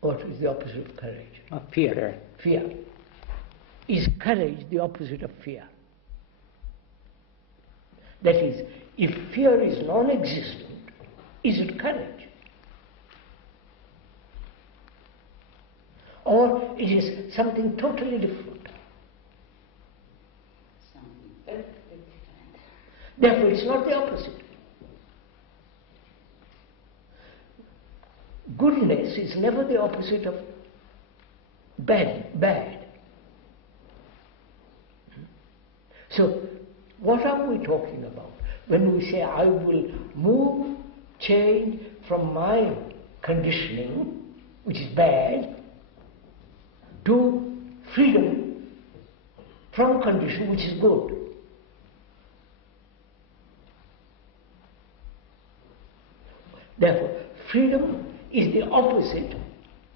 What is the opposite of courage? Fear. Fear. Is courage the opposite of fear? That is, if fear is non-existent, is it courage? Or it is something totally different? Something perfectly different. Therefore, it's not the opposite. Goodness is never the opposite of bad. So, what are we talking about when we say I will move, change from my conditioning, which is bad, to freedom from condition, which is good? Therefore, freedom is the opposite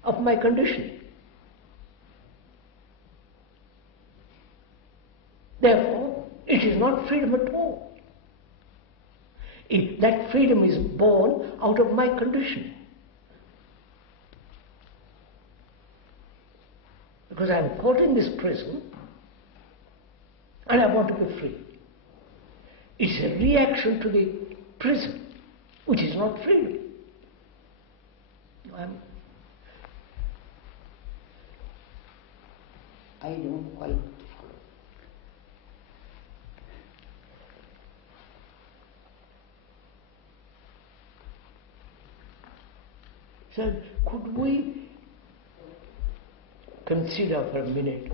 of my conditioning. Therefore, it is not freedom at all. That freedom is born out of my conditioning. Because I am caught in this prison and I want to be free. It's a reaction to the prison, which is not freedom. I don't quite follow. So, could we consider for a minute,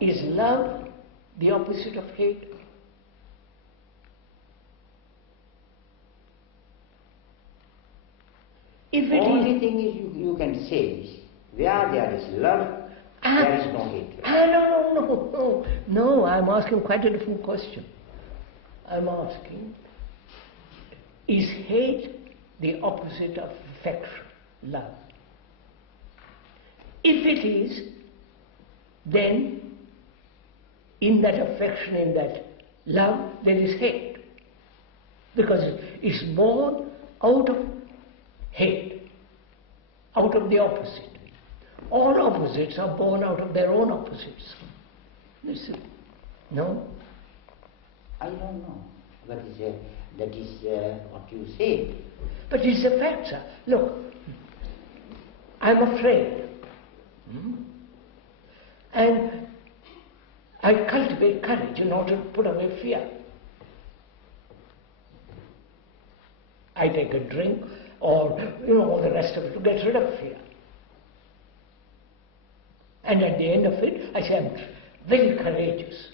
is love the opposite of hate? If The it only is, thing is you can say is, where there is love, there is no hatred. No, I'm asking quite a different question. I'm asking, is hate the opposite of affection, love? If it is, then in that affection, in that love, there is hate. Because it's born out of hate, out of the opposite. All opposites are born out of their own opposites. Listen, no? I don't know. That is what you say. But it's a fact, sir. Look, I'm afraid. And I cultivate courage in order to put away fear. I take a drink or, all the rest of it to get rid of fear. And at the end of it, I say, I'm very courageous.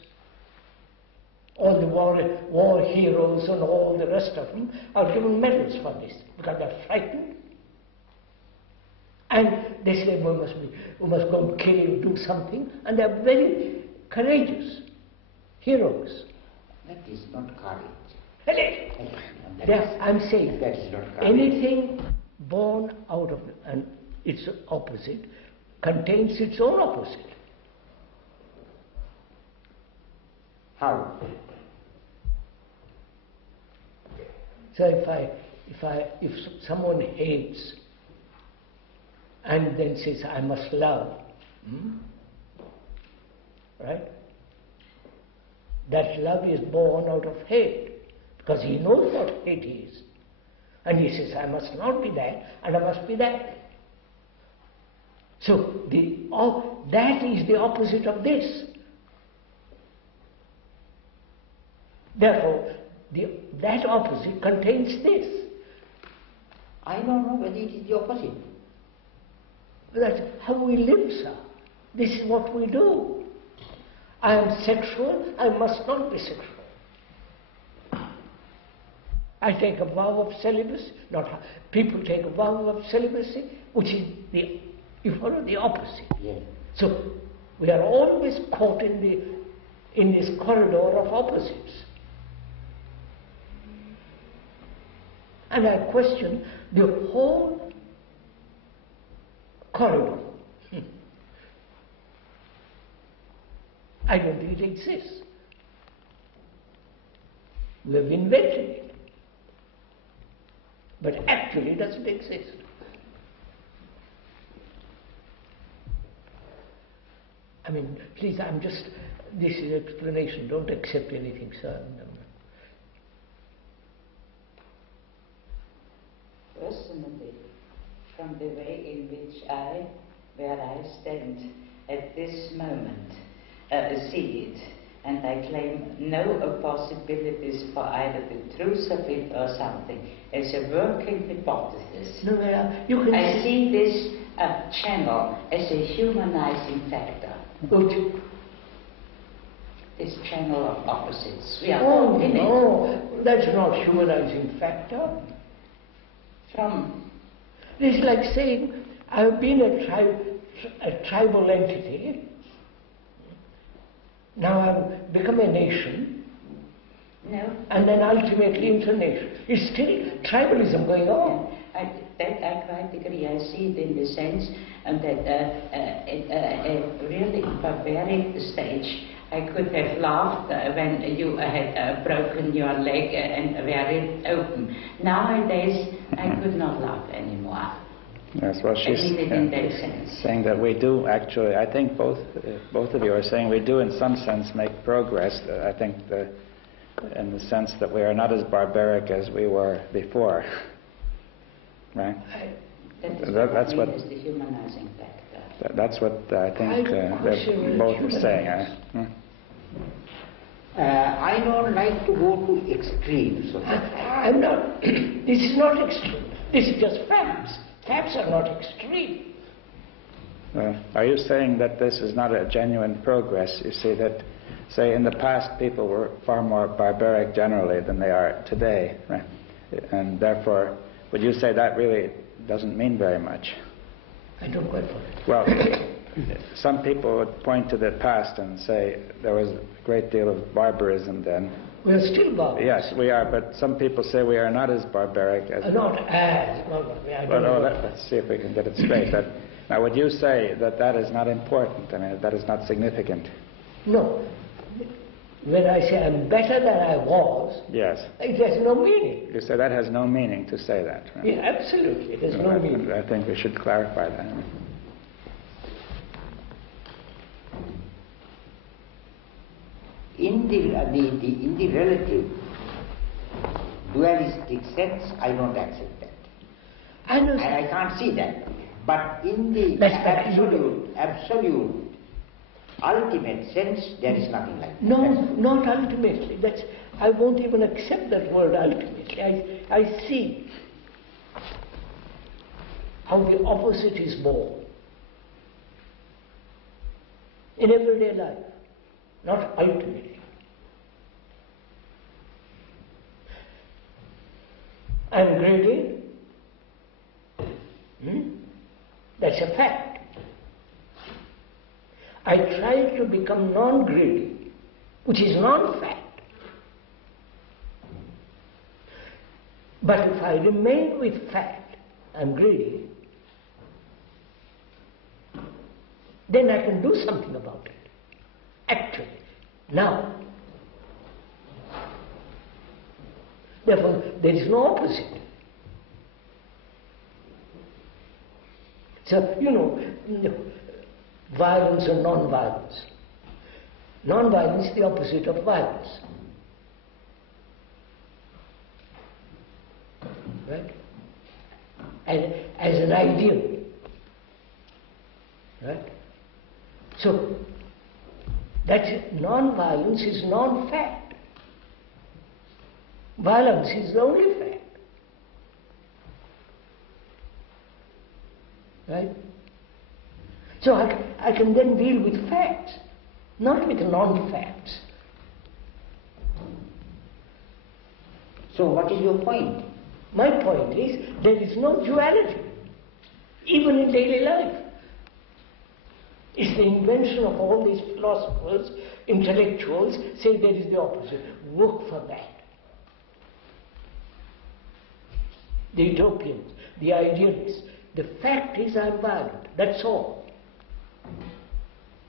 All the war heroes and all the rest of them are given medals for this because they're frightened. And they say, we must go and kill, do something, and they're very courageous heroes. That is not courage. I'm saying that is not courage. Anything born out of its opposite contains its own opposite. How? So if someone hates and then says, I must love, right? That love is born out of hate, because he knows what hate is. And he says, I must not be that, and I must be that. So that is the opposite of this. Therefore, that opposite contains this. I don't know whether it is the opposite. That's how we live, sir. This is what we do. I am sexual, I must not be sexual. I take a vow of celibacy, people take a vow of celibacy, which is the opposite. Yes. So we are always caught in this corridor of opposites. And I question the whole corridor. I don't think it exists. We have invented it. but actually it doesn't exist. I mean, please, this is explanation, don't accept anything, sir. Personally, from the way in which where I stand at this moment, see it, and I claim no possibilities for either the truth of it or something. As a working hypothesis, I see this channel as a humanizing factor. Good. This channel of opposites. We are all in it. No, that's not humanizing factor. It's like saying, I've been a tribal entity, now I've become a nation, and then ultimately international. It's still tribalism going on. I quite agree. I see it in the sense that a really barbaric stage. I could have laughed when you had broken your leg and were it open. Nowadays, I could not laugh anymore. Yes, well, she's saying that we do actually, I think both of you are saying we do in some sense make progress. I think in the sense that we are not as barbaric as we were before. Right? That's what is the humanizing factor. That's what I think they're both saying. I don't like to go to extremes. I'm not. This is not extreme. This is just facts. Facts are not extreme. Are you saying that this is not a genuine progress? You see that, say, in the past people were far more barbaric generally than they are today, right? And therefore, would you say that really doesn't mean very much? I don't quite follow it. Well, some people would point to the past and say there was a great deal of barbarism then. We are still barbaric. Yes, we are, but some people say we are not as barbaric as... Not as. Let's see if we can get it straight. Now, would you say that that is not important? I mean, that is not significant? No. When I say I'm better than I was, yes, it has no meaning. You say that has no meaning to say that, right? Yeah, absolutely. It has no meaning. I think we should clarify that. In the relative dualistic sense, I don't accept that. And I can't see that. But in the absolute, ultimate sense, there is nothing like that. No, not ultimately. I won't even accept that word ultimately. I see how the opposite is born in everyday life, not ultimately. I'm greedy. That's a fact. I try to become non-greedy, which is non-fact. But if I remain with fact, I'm greedy, then I can do something about it. Actually, now. Therefore, there is no opposite. So, violence and non-violence. Non-violence is the opposite of violence. Right? And as an ideal. Right? So, that non-violence is non-fact. Violence is the only fact. Right? So I can then deal with facts, not with non-facts. So what is your point? My point is, there is no duality, even in daily life. It's the invention of all these philosophers, intellectuals, say there is the opposite. Work for that. The utopians, the idealists. The fact is I'm violent, that's all.